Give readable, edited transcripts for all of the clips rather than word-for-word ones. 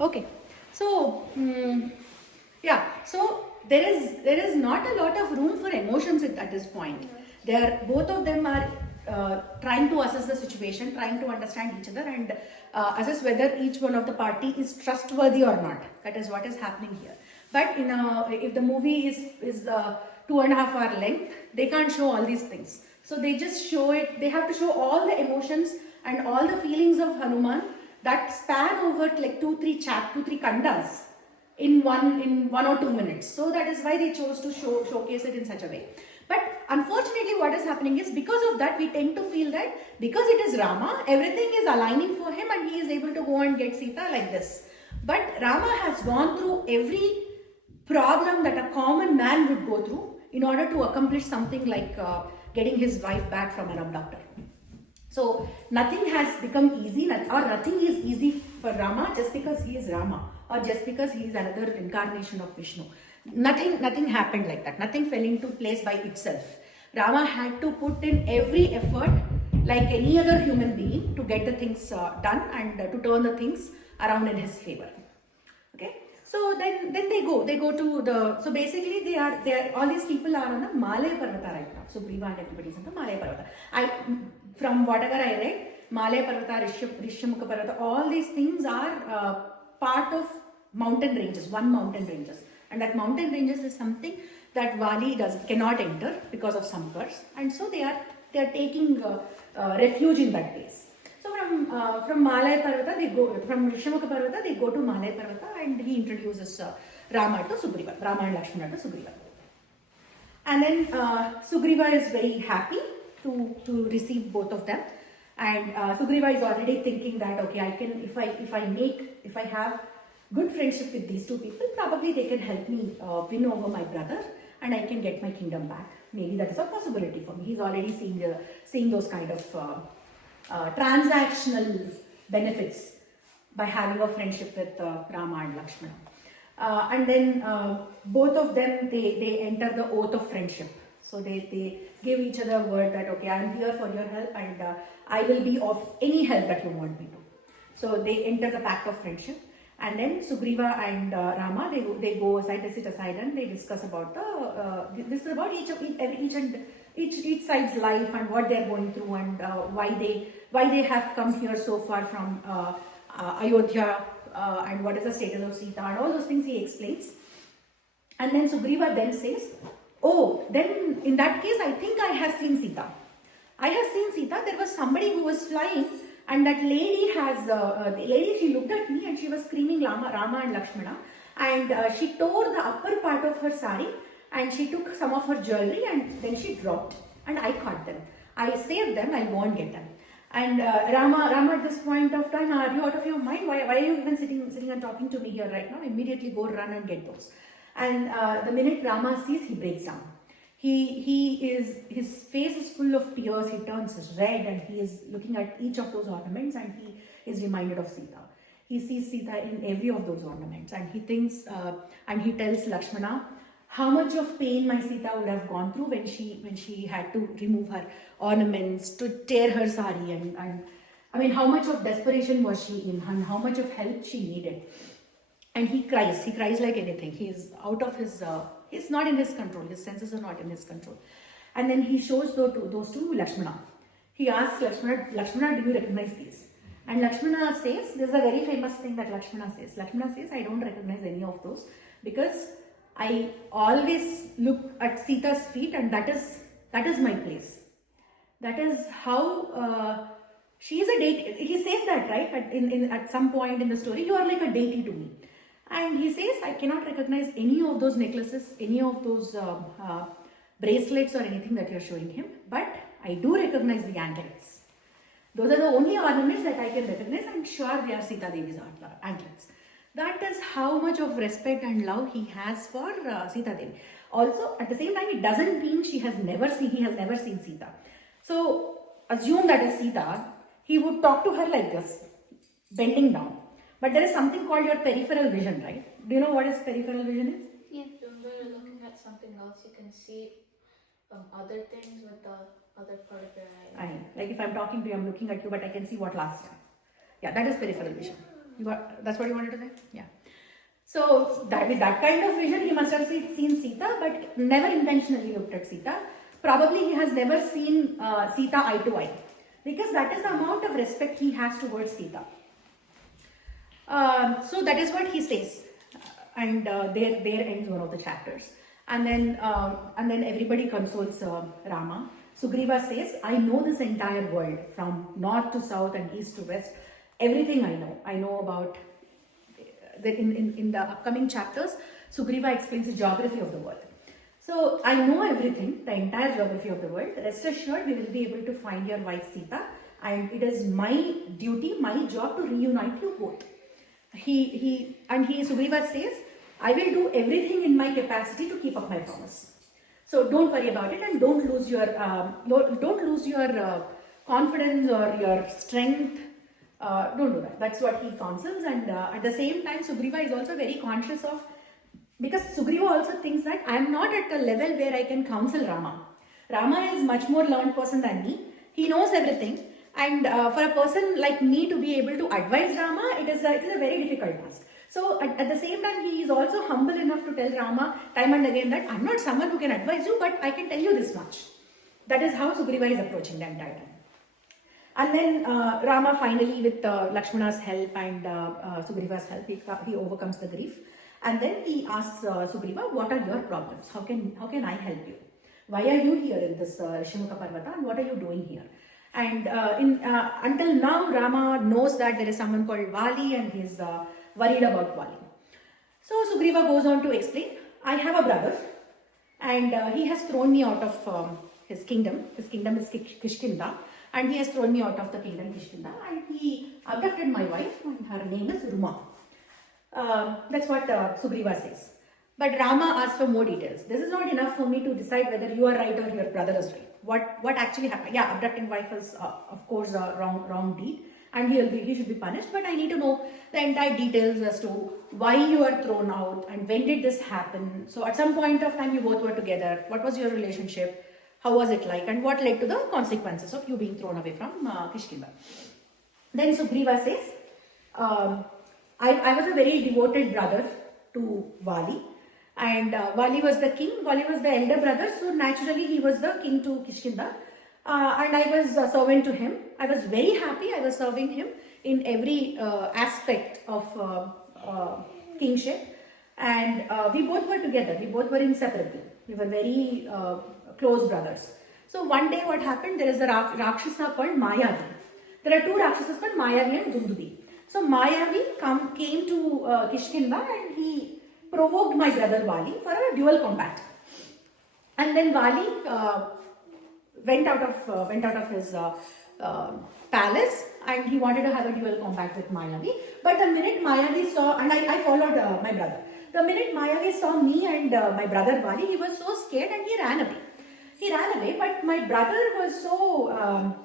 Okay. So, yeah. So there is not a lot of room for emotions at this point. They are, both of them are trying to assess the situation, trying to understand each other, and assess whether each one of the party is trustworthy or not. That is what is happening here. But if the movie is 2.5 hour length, they can't show all these things. So they just show it. They have to show all the emotions and all the feelings of Hanuman that span over like two, three kandas in 1 or 2 minutes. So that is why they chose to showcase it in such a way. But unfortunately, what is happening is, because of that, we tend to feel that because it is Rama, everything is aligning for him and he is able to go and get Sita like this. But Rama has gone through every problem that a common man would go through in order to accomplish something like getting his wife back from an abductor. So nothing has become easy, or nothing is easy for Rama just because he is Rama, or just because he is another incarnation of Vishnu. Nothing happened like that. Nothing fell into place by itself. Rama had to put in every effort, like any other human being, to get the things done and to turn the things around in his favor. Okay. So then they go to the, so basically they are all these people are on the Malaya Parvata right now. Sugreeva and everybody is on the Malaya Parvata. From whatever I read, Malaya Parvata, Rishyamukha Parvata, all these things are part of mountain ranges, one mountain ranges. And that mountain ranges is something that Vali cannot enter because of some curse. And so they are taking refuge in that place. So from Malaya Parvata, they go, from Rishyamukha Parvata, they go to Malaya Parvata, and he introduces Rama to Sugreeva, Rama and Lakshmana to Sugreeva. And then Sugreeva is very happy to receive both of them. And Sugreeva is already thinking that, okay, I can, if I have good friendship with these two people, probably they can help me win over my brother and I can get my kingdom back. Maybe that is a possibility for me. He's already seeing those kind of transactional benefits by having a friendship with Rama and Lakshmana. And then both of them, they enter the oath of friendship. So they give each other a word that, okay, I am here for your help, and I will be of any help that you want me to. So they enter the pact of friendship. And then Sugreeva and Rama, they go aside, they sit aside, and they discuss about this is about each side's life and what they're going through, and why they have come here so far from Ayodhya, and what is the status of Sita, and all those things he explains. And then Sugreeva then says, oh, then in that case, I think I have seen Sita. I have seen Sita. There was somebody who was flying, and that lady she looked at me and she was screaming Rama and Lakshmana, and she tore the upper part of her sari, and she took some of her jewelry, and then she dropped, and I caught them. I saved them, I'll go and get them. And Rama at this point of time, are you out of your mind? Why are you even sitting and talking to me here right now? Immediately go run and get those. And the minute Rama sees, he breaks down. His face is full of tears, he turns red, and he is looking at each of those ornaments, and he is reminded of Sita. He sees Sita in every of those ornaments, and he thinks, and he tells Lakshmana how much of pain my Sita would have gone through when she had to remove her ornaments, to tear her sari, and I mean, how much of desperation was she in, and how much of help she needed. And he cries like anything. He is out of his, he's not in his control, his senses are not in his control. And then he shows those two Lakshmana. He asks Lakshmana, do you recognize these? And Lakshmana says, there's a very famous thing that Lakshmana says. Lakshmana says, I don't recognize any of those, because I always look at Sita's feet, and that is my place. That is how she is a deity. He says that, right? At some point in the story, you are like a deity to me. And he says, I cannot recognize any of those necklaces, any of those bracelets or anything that you're showing him, but I do recognize the anklets. Those are the only ornaments that I can recognize. I'm sure they are Sita Devi's anklets. That is how much of respect and love he has for Sita Devi. Also, at the same time, it doesn't mean he has never seen Sita. So, assume that is Sita. He would talk to her like this, bending down. But there is something called your peripheral vision, right? Do you know what is peripheral vision is? Yeah. When you're looking at something else, you can see other things with the other part of your eye. Like if I'm talking to you, I'm looking at you, but I can see what last year. Yeah, that is peripheral vision. That's what you wanted to say? Yeah. So that with that kind of vision, he must have seen Sita, but never intentionally looked at Sita. Probably he has never seen Sita eye to eye, because that is the amount of respect he has towards Sita. So that is what he says, and there ends one of the chapters. And then everybody consoles Rama. Sugriva says, I know this entire world from north to south and east to west. Everything I know. I know about, in the upcoming chapters, Sugriva explains the geography of the world. So I know everything, the entire geography of the world. Rest assured, we will be able to find your wife Sita, and it is my duty, my job to reunite you both. Sugriva says, I will do everything in my capacity to keep up my promise. So don't worry about it, and don't lose your confidence or your strength. Don't do that. That's what he counsels. And at the same time, Sugriva is also very conscious of, because Sugriva also thinks that I am not at a level where I can counsel Rama. Rama is much more learned person than me. He knows everything. And for a person like me to be able to advise Rama, it is a very difficult task. So at the same time, he is also humble enough to tell Rama time and again that I'm not someone who can advise you, but I can tell you this much. That is how Sugriva is approaching the entire time. And then Rama finally, with Lakshmana's help and Sugriva's help, he overcomes the grief. And then he asks Sugriva, what are your problems? How can I help you? Why are you here in this Shimukha Parvata, and what are you doing here? And until now, Rama knows that there is someone called Vali, and he is worried about Vali. So Sugriva goes on to explain, I have a brother, and he has thrown me out of his kingdom. His kingdom is Kishkinda, and he has thrown me out of the kingdom Kishkinda, and he abducted my wife, and her name is Ruma. That's what Sugriva says. But Rama asks for more details. This is not enough for me to decide whether you are right or your brother is right. What actually happened? Yeah, abducting wife is of course a wrong deed, and he should be punished. But I need to know the entire details as to why you are thrown out and when did this happen. So at some point of time you both were together. What was your relationship? How was it like? And what led to the consequences of you being thrown away from Kishkinda? Then Sugriva says, I was a very devoted brother to Vali. And Vali was the king, Vali was the elder brother, so naturally he was the king to Kishkinda. And I was a servant to him. I was very happy, I was serving him in every aspect of kingship. And we both were together, we both were inseparable. We were very close brothers. So one day what happened, there is a Rakshasa called Mayavi. There are two Rakshasas called Mayavi and Dundubi. So Mayavi came to Kishkinda, and he provoked my brother Vali for a dual combat. And then Vali went out of his palace, and he wanted to have a dual combat with Mayavi. But the minute Mayavi saw, and I followed my brother. The minute Mayavi saw me and my brother Vali, he was so scared and he ran away. He ran away, but my brother was so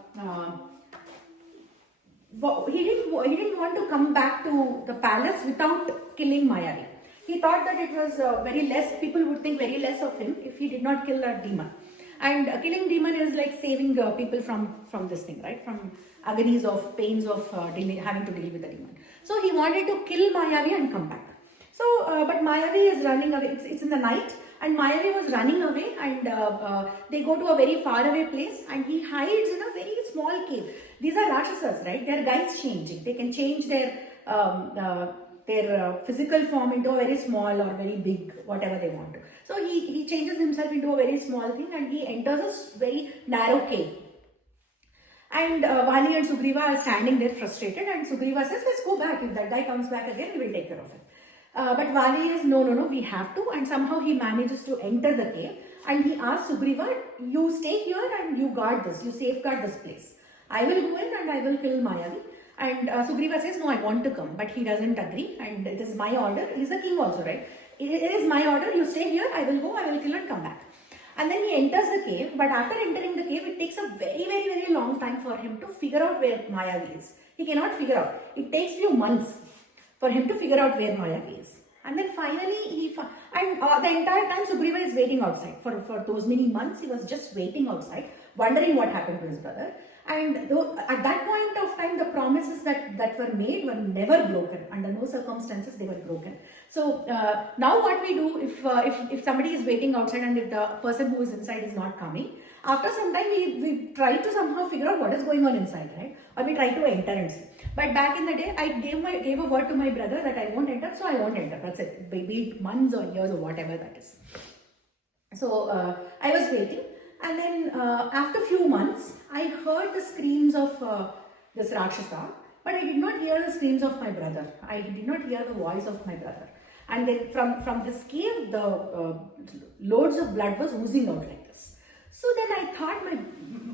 he didn't want to come back to the palace without killing Mayavi. He thought that it was people would think very less of him if he did not kill that demon. And killing demon is like saving people from this thing, right? From agonies of pains of having to deal with the demon. So he wanted to kill Mayavi and come back. So, but Mayavi is running away. It's in the night, and Mayavi was running away, and they go to a very far away place, and he hides in a very small cave. These are Rakshasas, right? They are guys changing. They can change their physical form into a very small or very big, whatever they want to. So he changes himself into a very small thing, and he enters a very narrow cave. And Vali and Sugriva are standing there frustrated, and Sugriva says, let's go back. If that guy comes back again, we will take care of it. But Vali is, no, we have to. And somehow he manages to enter the cave, and he asks Sugriva, you stay here and you guard this, you safeguard this place. I will go in and I will kill Mayavi. And Sugriva says, no, I want to come, but he doesn't agree, and it is my order. He's a king also, right? It is my order, you stay here, I will go, I will kill and come back. And then he enters the cave, but after entering the cave, it takes a very, very, very long time for him to figure out where Mayavi is. He cannot figure out. It takes few months for him to figure out where Mayavi is. And then finally, the entire time Sugriva is waiting outside. For those many months, he was just waiting outside, wondering what happened to his brother. And at that point of time, the promises that were made were never broken. Under no circumstances they were broken. So now what we do, if somebody is waiting outside and if the person who is inside is not coming, after some time we try to somehow figure out what is going on inside, right? Or we try to enter and see. But back in the day, I gave a word to my brother that I won't enter, so I won't enter. That's it. Be it months or years or whatever that is. So I was waiting, and then after few months, I heard the screams of this Rakshasa, but I did not hear the screams of my brother. I did not hear the voice of my brother. And then from this cave, the loads of blood was oozing out like this. So then I thought my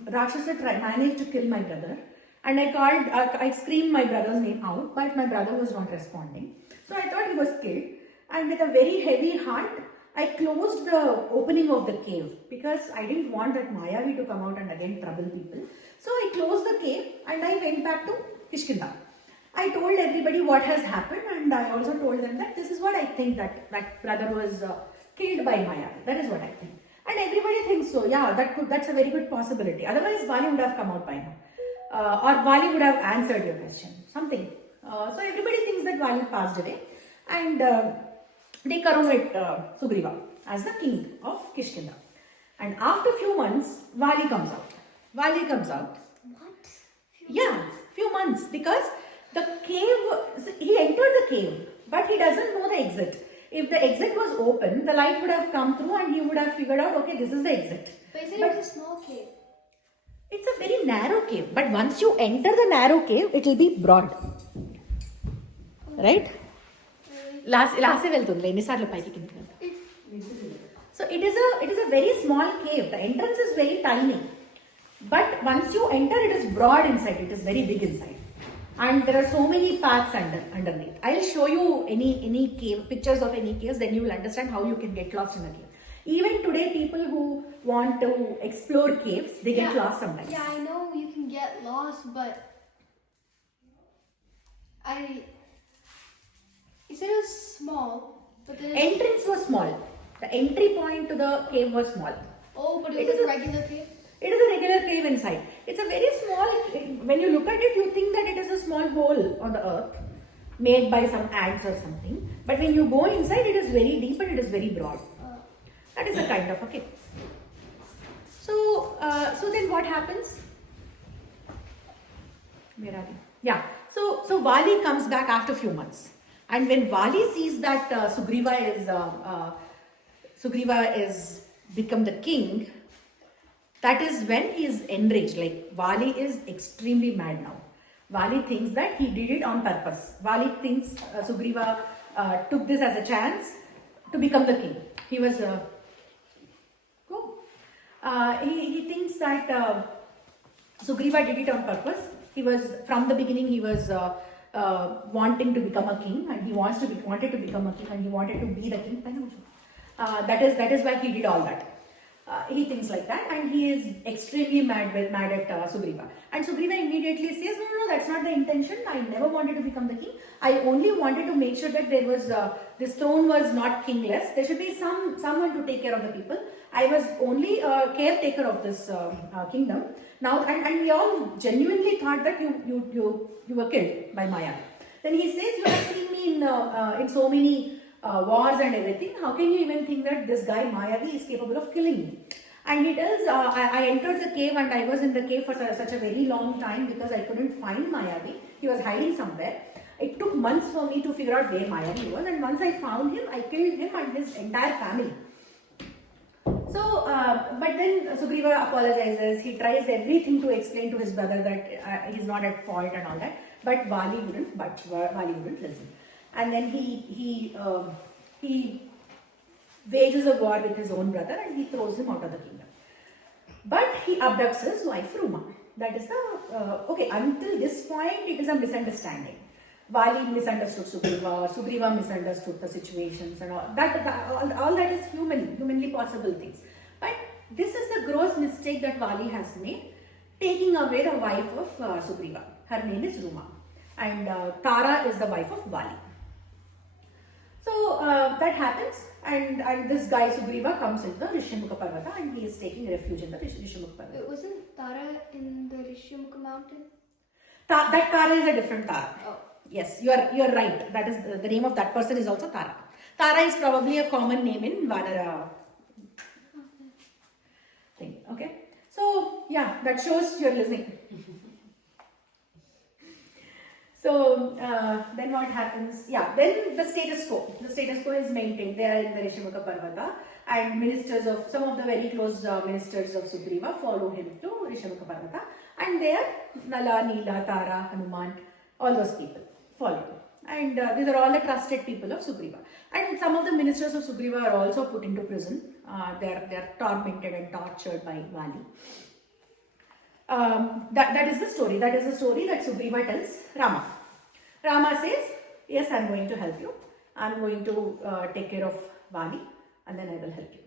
Rakshasa managed to kill my brother, and I screamed my brother's name out, but my brother was not responding. So I thought he was killed, and with a very heavy heart, I closed the opening of the cave because I didn't want that Mayavi to come out and again trouble people. So I closed the cave and I went back to Kishkinda. I told everybody what has happened, and I also told them that this is what I think, that brother was killed by Mayavi. That is what I think. And everybody thinks so. Yeah, that's a very good possibility. Otherwise, Vali would have come out by now. Or Vali would have answered your question. Something. So everybody thinks that Vali passed away. And they coronate Sugreeva as the king of Kishkinda. And after few months, Vali comes out. Vali comes out. What? Few months. Because the cave, he entered the cave, but he doesn't know the exit. If the exit was open, the light would have come through and he would have figured out, okay, this is the exit. But is it a small cave? It's a very narrow cave. But once you enter the narrow cave, it will be broad. Right? So it is a very small cave. The entrance is very tiny, but once you enter, it is broad inside. It is very big inside, and there are so many paths underneath. I'll show you any cave pictures of any caves. Then you will understand how you can get lost in a cave. Even today, people who want to explore caves, they get lost sometimes. Yeah, I know you can get lost, but you said it was small, but the entrance was small. The entry point to the cave was small. Oh, but it was a regular cave? It is a regular cave inside. It's a very small, when you look at it, you think that it is a small hole on the earth made by some ants or something. But when you go inside, it is very deep and it is very broad. That is a kind of a cave. So then what happens? Where are we? Yeah. So Vali comes back after a few months. And when Vali sees that Sugreeva is become the king, that is when he is enraged. Like Vali is extremely mad now. Vali thinks that he did it on purpose. Vali thinks Sugreeva took this as a chance to become the king. He was he thinks that Sugreeva did it on purpose. He was from the beginning. He was wanting to become a king, and he wanted to become a king, and he wanted to be the king. That is why he did all that. He thinks like that, and he is extremely mad at Sugreeva. And Sugreeva immediately says, no, that's not the intention. I never wanted to become the king. I only wanted to make sure that there was this throne was not kingless. There should be someone to take care of the people. I was only a caretaker of this kingdom. Now, and we all genuinely thought that you were killed by Maya. Then he says, you have seen me in so many wars and everything. How can you even think that this guy Mayavi is capable of killing me? And he tells, I entered the cave and I was in the cave for such a very long time because I couldn't find Mayavi. He was hiding somewhere. It took months for me to figure out where Mayavi was, and once I found him, I killed him and his entire family. So, but then Sugreeva apologizes. He tries everything to explain to his brother that he's not at fault and all that. But Vali wouldn't listen. And then he wages a war with his own brother and he throws him out of the kingdom. But he abducts his wife Ruma. That is the until this point it is a misunderstanding. Vali misunderstood Sugreeva, Sugreeva misunderstood the situations and all that is humanly possible things. But this is the gross mistake that Vali has made, taking away the wife of Sugreeva. Her name is Ruma, and Tara is the wife of Vali. So that happens, and this guy Sugriva comes into the Rishyamukha Parvata, and he is taking refuge in the Rishyamukha Parvata. Wasn't Tara in the Rishyamukha mountain? That Tara is a different Tara. Oh. Yes, you are right. That is the name of that person is also Tara. Tara is probably a common name in Vanara thing. Okay. So yeah, that shows you're listening. So then what happens? Yeah, then the status quo. The status quo is maintained. They are in the Rishyamukha Parvata, and ministers of some of the very close ministers of Sugriva follow him to Rishyamukha Parvata, and there Nala, Neela, Tara, Hanuman, all those people follow him. And these are all the trusted people of Sugriva. And some of the ministers of Sugriva are also put into prison. They are tormented and tortured by Vali. That is the story. That is the story that Sugriva tells Rama. Rama says, yes, I am going to help you. I am going to take care of Vali, and then I will help you.